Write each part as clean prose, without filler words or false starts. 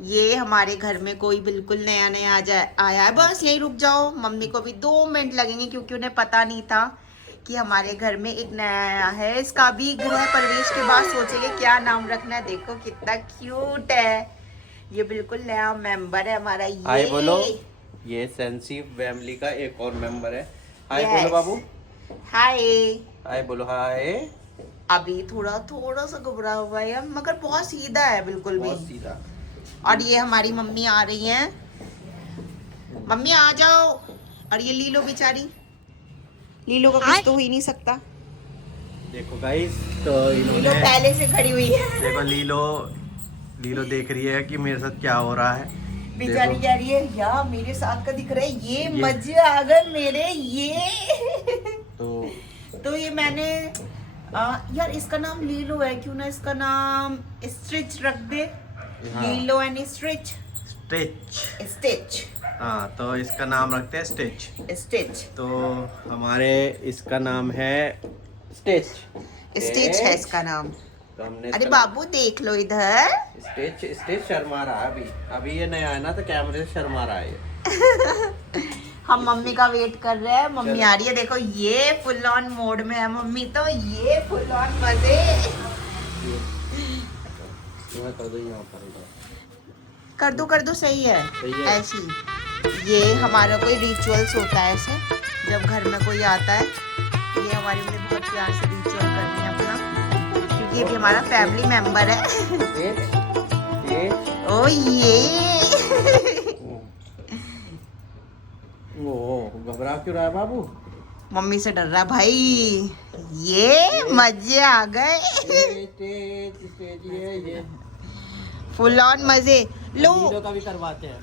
ये हमारे घर में कोई बिल्कुल नया नया आया है। बस यही रुक जाओ, मम्मी को भी 2 मिनट लगेंगे क्योंकि उन्हें पता नहीं था कि हमारे घर में एक नया आया है। इसका भी गृह प्रवेश के बाद सोचेंगे क्या नाम रखना है। देखो कितना क्यूट है, ये बिल्कुल नया मेंबर है हमारा। हाय ये बोलो, ये सेंसी फैमिली का एक और मेंबर है। हाय बोलो यस, बाबू, हाय। हाय बोलो, हाय। अभी थोड़ा थोड़ा सा घबरा हुआ है मगर बहुत सीधा है बिल्कुल भी। बहुत सीधा। और ये हमारी मम्मी आ रही हैं। मम्मी आ जाओ। और ये लीलो बेचारी, लीलो का कुछ तो हो ही नहीं सकता। देखो गाइस, तो लीलो इन्होंने पहले से खड़ी हुई है। देखो लीलो, लीलो देख रही है कि मेरे साथ क्या हो रहा है। बेचारी देखो कह रही है यार मेरे साथ का दिख रहा है, ये ये- मजे आ गए मेरे ये। तो तो ये मैंने यार इसका नाम लीलो है, क्यों ना इसका नाम स्ट्रिच रख दे। हाँ। लीलो एंड स्ट्रिच, स्टिच। स्टिच, हाँ, तो इसका नाम रखते हैं स्टिच। स्टिच, तो हमारे इसका नाम है स्टिच। स्टिच है इसका नाम। तो हमने अरे बाबू देख लो इधर। स्टिच, स्टिच शर्मा रहा है अभी। अभी ये नया है ना, तो कैमरे से शर्मा रहा है ये। हम मम्मी का वेट कर रहे हैं। मम्मी चलो। आ रही है, देखो ये फुल ऑन मोड में है मम्मी, तो ये फुल ऑन मजे। कर दो यहाँ पर इधर। कर दो सही है, सही है। ऐसी। ये हमारा कोई रिचुअल्स होता है ऐसे, जब घर में कोई आता है। ये हमारे लिए बहुत प्यार से रिचुअल करते हैं अपना, क्योंकि ये भी हमारा फैमिली मेंबर है। ये ओ ये वो घबरा क्यों रहा है बाबू? मम्मी से डर रहा भाई। ये मजे आ गए, स्टेज, स्टेज ये फुल ऑन मजे लो। लीलो का भी करवाते हैं।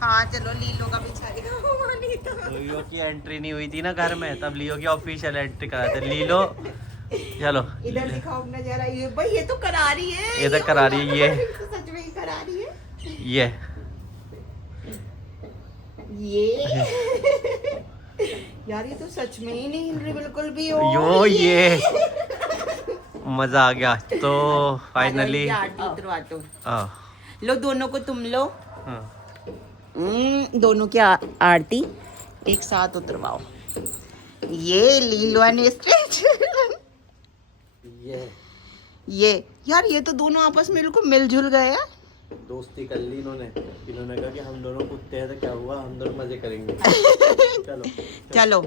हाँ चलो, लीलो का बेचारी का हुआ नहीं था। लियो की एंट्री नहीं हुई थी ना घर में, तब लियो की ऑफिशियल एंट्री कराते लीलो। चलो इधर दिखाओ नजारा, ये भाई ये तो करा रही है, ये तो करा रही है, ये तो सच में ही करा रही है ये यार। ये तो सच में ही नहीं हिल रही बिल्कुल भी। यो ये मजा आ गया। तो फाइनली लो दोनों को, तुम लो। दोनों की आरती एक साथ उतरवाओ। ये लीलो एंड स्ट्रेच। ये यार, ये तो दोनों आपस में बिल्कुल मिलजुल गए हैं। दोस्ती कर ली इन्होंने। इन्होंने कहा कि हम दोनों कुत्ते हैं तो क्या हुआ, हम दोनों मजे करेंगे। चलो चलो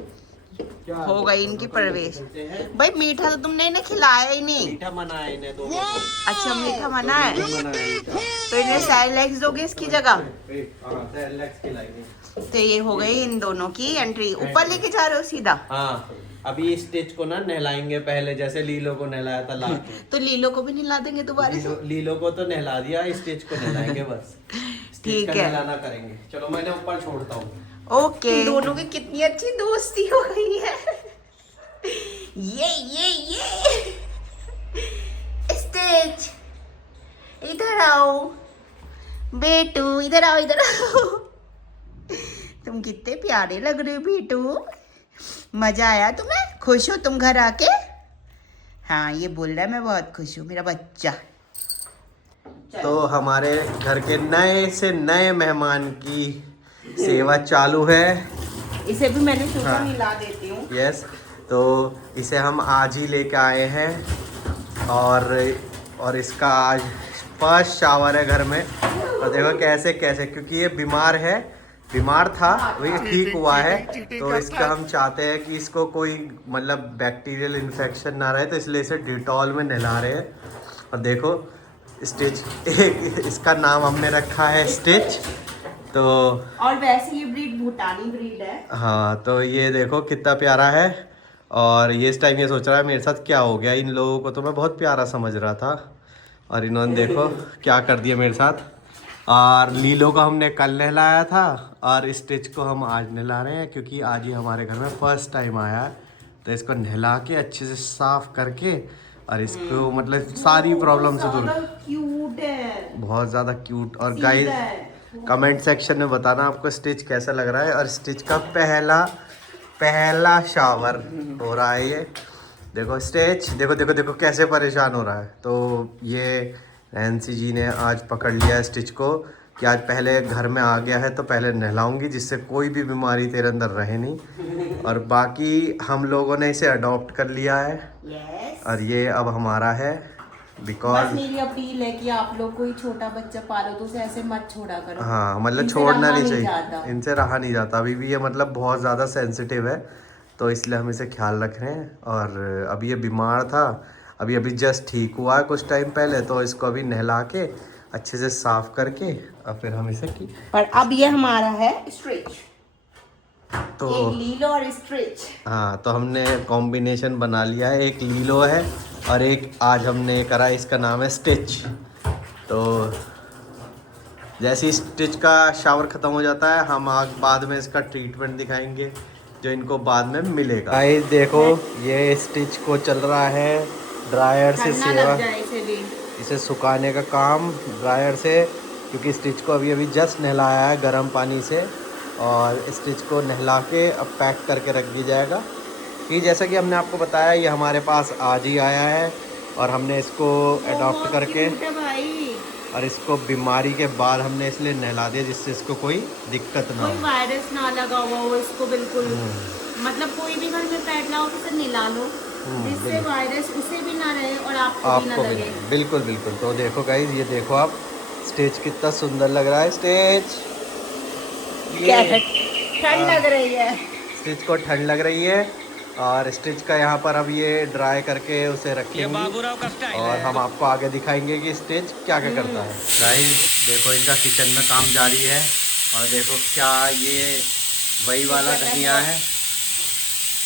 क्या हो गई इनकी प्रवेश। चलते हैं। भाई मीठा तो तुमने इन्हें खिलाया ही नहीं। मीठा मना है इन्हें दोनों को। अच्छा मीठा मना है, मना है मीठा। तो इन्हें सैलेक्स दोगे इसकी जगह। हाँ, सेरेलैक्स खिलाएंगे। तो ये हो गई इन दोनों की एंट्री। ऊपर लेके जा रहे हो सीधा? हाँ, अभी स्टेज को ना नहलाएंगे पहले, जैसे लीलो को नहलाया था लास्ट में। तो लीलो को भी नहला देंगे दोबारा से। लीलो को तो नहला दिया, स्टेज को नहलाएंगे बस। स्टेज ठीक का है। नहलाना करेंगे। चलो मैंने ऊपर छोड़ता हूँ। ओके। दोनों की कितनी अच्छी दोस्ती हो गई है। ये स्टेज, इधर आओ बेटू, इधर आओ, इधर आओ। तुम कितने प्यारे लग रहे हो बेटू। मजा आया तुम्हें? खुश हो तुम घर आके? हाँ ये बोल रहा है मैं बहुत खुश हूँ मेरा बच्चा। तो हमारे घर के नए से नए मेहमान की सेवा चालू है। इसे भी मैंने सोचा हाँ। मिला देती हूँ। यस, तो इसे हम आज ही लेके आए हैं और इसका आज फर्स्ट शावर है घर में। और देखो कैसे कैसे, क्योंकि ये बीमार था, वही ठीक हुआ है। तो इसका हम चाहते हैं कि इसको कोई मतलब बैक्टीरियल इन्फेक्शन ना रहे, तो इसलिए इसे डिटॉल में नहला रहे हैं। और देखो स्टिच, इसका नाम हमने रखा है स्टिच। तो और वैसे ये ब्रीड भूटानी ब्रीड है। हाँ, तो ये देखो कितना प्यारा है। और ये इस टाइम ये सोच रहा है मेरे साथ क्या हो गया। इन लोगों को तो मैं बहुत प्यारा समझ रहा था, और इन्होंने देखो क्या कर दिया मेरे साथ। और लीलो को हमने कल नहलाया था, और स्टिच को हम आज नहला रहे हैं, क्योंकि आज ही हमारे घर में फर्स्ट टाइम आया है। तो इसको नहला के अच्छे से साफ करके, और इसको मतलब सारी प्रॉब्लम से दूर। क्यूट है, बहुत ज़्यादा क्यूट। और गाइस कमेंट सेक्शन में बताना आपको स्टिच कैसा लग रहा है। और स्टिच का पहला शावर हो रहा है ये। देखो स्टिच, देखो देखो देखो कैसे परेशान हो रहा है। तो ये नैन्सी जी ने आज पकड़ लिया स्टिच को, कि आज पहले घर में आ गया है तो पहले नहलाऊंगी, जिससे कोई भी बीमारी तेरे अंदर रहे नहीं। और बाकी हम लोगों ने इसे अडॉप्ट कर लिया है। यस। और ये अब हमारा है, बस बिकॉज मेरी अपील है कि आप लोग कोई छोटा बच्चा पालो तो उसे ऐसे मत छोड़ा करो। हाँ मतलब इनसे छोड़ना रहा नहीं जाता। चाहिए, इनसे रहा नहीं जाता। अभी भी ये मतलब बहुत ज़्यादा सेंसिटिव है, तो इसलिए हम इसे ख्याल रख रहे हैं। और अभी ये बीमार था, अभी अभी जस्ट ठीक हुआ है कुछ टाइम पहले, तो इसको अभी नहला के अच्छे से साफ करके और फिर हम इसे की। पर अब ये हमारा है स्ट्रेच, तो एक लीलो और स्ट्रेच। हाँ, तो हमने कॉम्बिनेशन बना लिया है, एक लीलो है और एक आज हमने करा, इसका नाम है स्टिच। तो जैसे ही स्टिच का शावर ख़त्म हो जाता है, हम आग बाद में इसका ट्रीटमेंट दिखाएंगे जो इनको बाद में मिलेगा। गाइस देखो, ये स्टिच को चल रहा है ड्रायर से सेवा, इसे सुखाने का काम ड्रायर से, क्योंकि स्टिच को अभी अभी जस्ट नहलाया है गर्म पानी से। और स्टिच को नहला के अब पैक करके रख दिया जाएगा। कि जैसा कि हमने आपको बताया, ये हमारे पास आज ही आया है और हमने इसको अडॉप्ट करके और इसको बीमारी के बाद हमने इसलिए नहला दिया जिससे इसको कोई दिक्कत ना हो, कोई वायरस ना लगा हुआ हो इसको, बिल्कुल। मतलब कोई भी घर में पेट लाओ तो उसे नहला लो, जिससे वायरस उसे भी ना रहे और आपको भी ना लगे। बिल्कुल बिल्कुल। तो देखो गाइस, ये देखो आप, स्टेज कितना सुंदर लग रहा है। स्टेज ठंड लग रही है, स्टिच को ठंड लग रही है और स्टिच का यहाँ पर अब ये ड्राई करके उसे रखेंगे और हम आपको आगे दिखाएंगे कि स्टिच क्या क्या करता है। गाइस देखो, इनका किचन में काम जारी है और देखो क्या ये वही वाला धनिया है।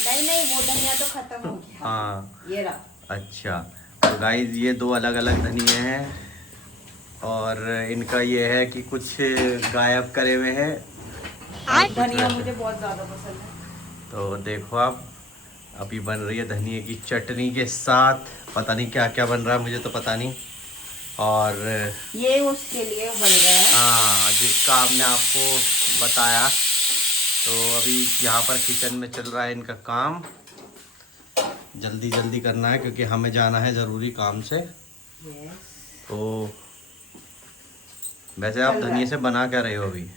नहीं वो धनिया तो खत्म हो गया। हाँ ये रहा। अच्छा, तो गाइस ये दो अलग अलग धनिए हैं और इनका ये है कि कुछ गायब करे हुए हैं। धनिया मुझे बहुत ज़्यादा पसंद है। तो देखो आप, अभी बन रही है धनिए की चटनी के साथ, पता नहीं क्या क्या बन रहा है, मुझे तो पता नहीं। और ये उसके लिए बन रहा है, हाँ, जिसका हमने आपको बताया। तो अभी यहाँ पर किचन में चल रहा है इनका काम, जल्दी जल्दी करना है क्योंकि हमें जाना है ज़रूरी काम से। तो वैसे आप धनिए से बना क्या रहे हो अभी?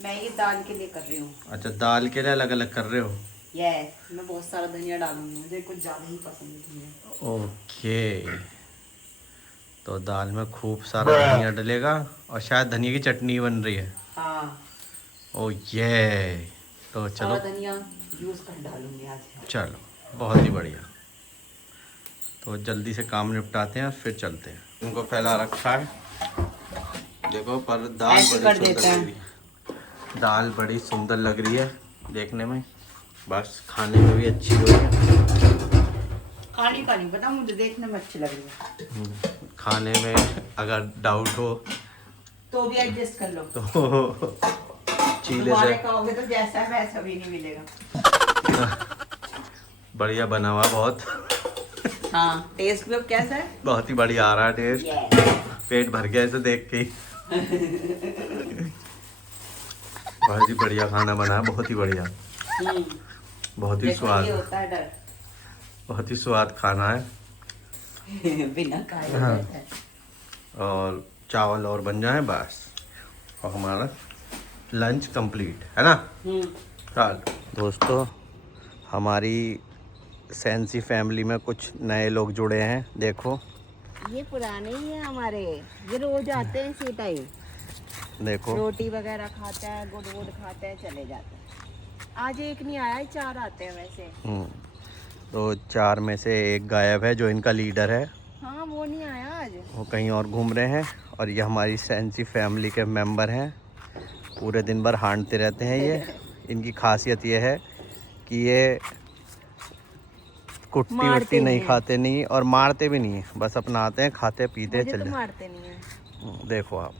मैं ये दाल के लिए कर रही हूँ। अच्छा, दाल के लिए अलग अलग कर रहे हो? यस, मैं बहुत सारा धनिया डालूंगी, मुझे कुछ ज़्यादा ही पसंद है धनिया। ओके, तो दाल में खूब सारा धनिया डलेगा और शायद धनिया की चटनी बन रही है। हाँ। ओ ये, तो चलो धनिया यूज़ कर डालूंगी आज। चलो, बहुत ही बढ़िया। तो जल्दी से काम निपटाते हैं और फिर चलते हैं। इनको फैला रखा है देखो, पर दाल बड़ी सुंदर लग रही है। दाल बड़ी सुंदर लग रही है देखने में, बस खाने में भी अच्छी हो रही है। खाने का नहीं पता, मुझे देखने में अच्छी लग रही है। खाने में अगर डाउट हो तो भी एडजस्ट कर लो। तो चीले से कहोगे तो जैसा है वैसा भी नहीं मिलेगा। बढ़िया बना हुआ बहुत। हाँ, टेस्ट भी कैसा है? बहुत ही बढ़िया आ रहा है टेस्ट। पेट भर गया इसे देख के। बहुत ही बढ़िया खाना बना है, बहुत ही बढ़िया, बहुत ही स्वाद, बहुत ही स्वाद खाना है। बिना खाए। हाँ। और चावल और बन जाए बस, और हमारा लंच कंप्लीट है ना। चल दोस्तों, हमारी सेंसी फैमिली में कुछ नए लोग जुड़े हैं। देखो, ये पुराने ही है हमारे, ये रोज आते हैं इसी टाइम। देखो, रोटी वगैरह खाते हैं, गुड़ वुड़ खाते हैं, चले जाते हैं। आज एक नहीं आया, 4 आते हैं वैसे। तो 4 में से एक गायब है जो इनका लीडर है। हाँ, वो नहीं आया आज, वो कहीं और घूम रहे हैं। और ये हमारी सेंसी फैमिली के मेंबर हैं, पूरे दिन भर हांडते रहते हैं ये। इनकी खासियत ये है कि ये कुट्टी वट्टी नहीं खाते नहीं और मारते भी नहीं है, बस अपना आते हैं, खाते पीते चले। तो मारते नहीं है। देखो आप,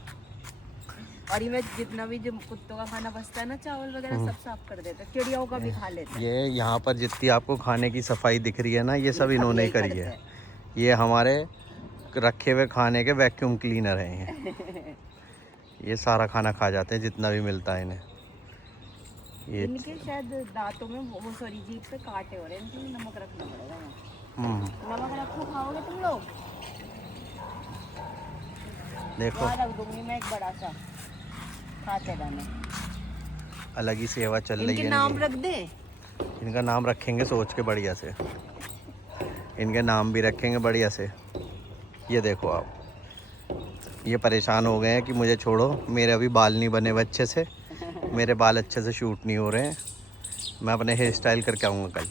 और ये जितना भी जो कुत्तों का खाना बचता है ना, चावल वगैरह सब साफ कर देते हैं, चिड़ियों का भी खा लेते हैं। ये यहाँ पर जितनी आपको खाने की सफाई दिख रही है ना, ये सब इन्होंने ही करी है। ये हमारे रखे हुए खाने के वैक्यूम क्लीनर हैं। ये सारा खाना खा जाते हैं जितना भी मिलता है इन्हें। ये इनके शायद दांतों में वो सॉरी जीभ पे कांटे हो रहे हैं, इनके नमक रखना पड़ेगा। नमक रखो, खाओगे तुम लोग? देखो, रख दूंगी मैं एक बड़ा सा। खाते रहना। अलग ही सेवा चल रही इनके है नाम इनकी। रख दे। इनका नाम रखेंगे सोच के बढ़िया से, इनके नाम भी रखेंगे बढ़िया से। ये देखो आप, ये परेशान हो गए हैं कि मुझे छोड़ो, मेरे अभी बाल नहीं बने हुए अच्छे से, मेरे बाल अच्छे से शूट नहीं हो रहे हैं, मैं अपने हेयर स्टाइल करके आऊँगा कल।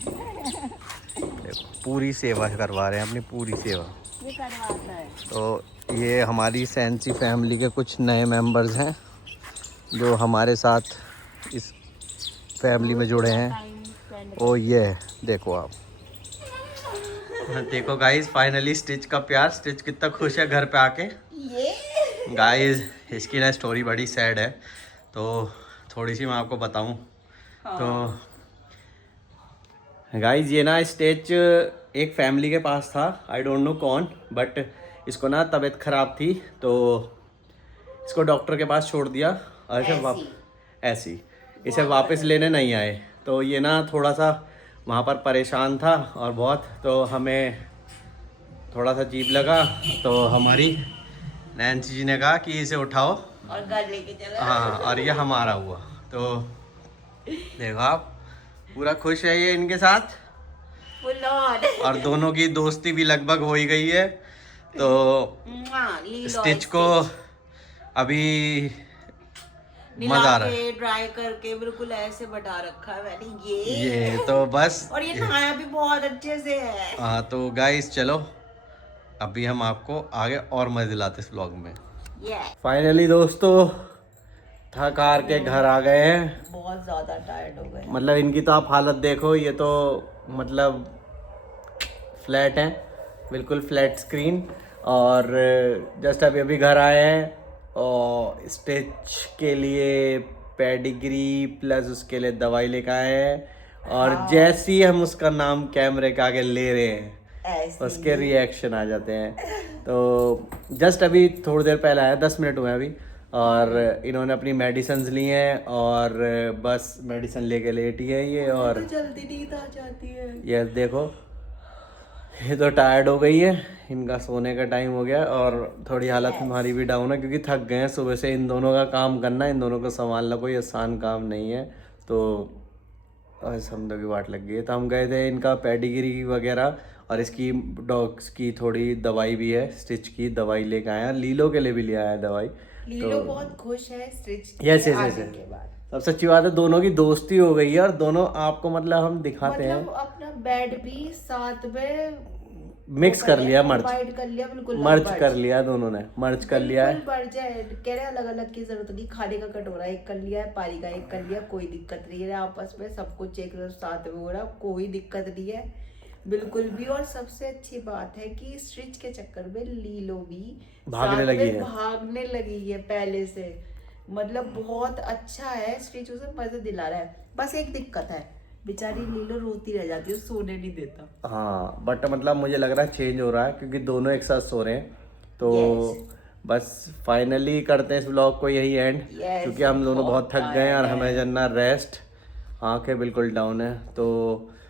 देखो पूरी सेवा करवा रहे हैं, अपनी पूरी सेवा। ये करवाता है। तो ये हमारी सैंसी फैमिली के कुछ नए मेंबर्स हैं जो हमारे साथ इस फैमिली में जुड़े हैं। ओ ये देखो आप, देखो गाइस फाइनली स्टिच का प्यार, स्टिच कितना खुश है घर पे आके। ये गाइस इसकी ना स्टोरी बड़ी सैड है, तो थोड़ी सी मैं आपको बताऊं। तो गाइस ये ना स्टिच एक फैमिली के पास था, आई डोंट नो कौन, बट इसको ना तबीयत ख़राब थी तो इसको डॉक्टर के पास छोड़ दिया और ऐसी इसे वापस लेने नहीं आए। तो ये ना थोड़ा सा वहाँ पर परेशान था और बहुत, तो हमें थोड़ा सा अजीब लगा, तो हमारी नैन्सी जी ने कहा कि इसे उठाओ और घर लेके चला। हाँ, और ये हमारा हुआ। तो देखो आप, पूरा खुश है ये इनके साथ, फुल ऑन। और दोनों की दोस्ती भी लगभग हो ही गई है। तो स्टिच को अभी मजा आ रहा है, ड्राई करके बिल्कुल ऐसे बटा रखा है मैंने ये तो बस। और ये नहाया भी बहुत अच्छे से है। हाँ तो गाइस चलो अभी हम आपको आगे और मजे दिलाते इस व्लॉग में। फाइनली दोस्तों थक हार के घर आ गए हैं, बहुत ज्यादा टायर्ड हो गए। मतलब इनकी तो आप हालत देखो, ये तो मतलब फ्लैट है, बिल्कुल फ्लैट स्क्रीन। और जस्ट अभी अभी घर आए हैं और स्टिच के लिए पेडिग्री प्लस उसके लिए दवाई लेकर आए हैं। और जैसे ही हम उसका नाम कैमरे के आगे ले रहे हैं उसके रिएक्शन आ जाते हैं। तो जस्ट अभी थोड़ी देर पहले आया, 10 मिनट हुए अभी, और इन्होंने अपनी मेडिसिन ली हैं और बस मेडिसिन लेके लेटी है ये। और जल्दी नींद आ जाती है। ये देखो ये तो टायर्ड हो गई है, इनका सोने का टाइम हो गया और थोड़ी हालत हमारी भी डाउन है क्योंकि थक गए हैं सुबह से। इन दोनों का काम करना, इन दोनों को संभालना कोई आसान काम नहीं है। तो बस हम लोग की वाट लग गई है। तो हम गए थे इनका पेडिग्री वगैरह और इसकी डॉग्स की थोड़ी दवाई भी है, स्टिच की दवाई लेके आए हैं। लीलो के लिए भी ले आया है दवाई। लीलो बहुत खुश है स्टिच यस के बाद। सबसे अच्छी बात है दोनों की दोस्ती हो गई है और दोनों आपको मतलब हम दिखाते हैं, अपना बेड भी साथ में मिक्स कर लिया, मर्ज कर लिया, बिल्कुल मर्ज कर लिया, दोनों ने मर्ज कर लिया है। कह रहे अलग अलग की जरूरत नहीं, खाने का कटोरा एक कर लिया है, पानी का एक कर लिया, कोई दिक्कत नहीं है आपस में, सब कुछ एक साथ में हो रहा, कोई दिक्कत नहीं है बिल्कुल भी। और सबसे अच्छी बात है कि स्टिच के चक्कर में लीलो भी भागने लगी है पहले से, मतलब बहुत अच्छा है। स्टिच उसे मजे दिला रहा है। बस एक दिक्कत है, बेचारी लीलो रोती रह जाती है, सोने नहीं देता। हाँ बट मतलब मुझे लग रहा है चेंज हो रहा है क्योंकि दोनों एक साथ सो रहे हैं। तो बस फाइनली करते हैं इस व्लॉग को यही एंड, क्योंकि हम दोनों बहुत थक गए हैं और हमें जानना रेस्ट, आंखें बिल्कुल डाउन है। तो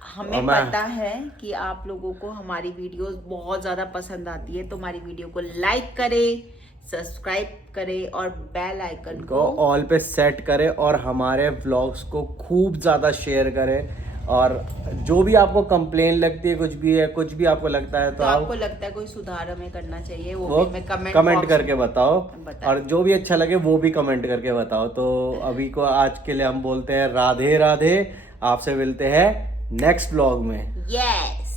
हमें पता है कि आप लोगों को हमारी वीडियोस बहुत ज्यादा पसंद आती है, तो हमारी वीडियो को लाइक करें, सब्सक्राइब करें और बेल आइकन को ऑल पे सेट करें और हमारे व्लॉग्स को खूब ज़्यादा शेयर करें। और जो भी आपको कंप्लेन लगती है, कुछ भी है, कुछ भी आपको लगता है तो आपको लगता है कोई सुधार हमें करना चाहिए, वो भी कमेंट करके बताओ। और जो भी अच्छा लगे वो भी कमेंट करके बताओ। तो अभी को आज के लिए हम बोलते हैं राधे राधे, आपसे मिलते हैं नेक्स्ट व्लॉग में। यस।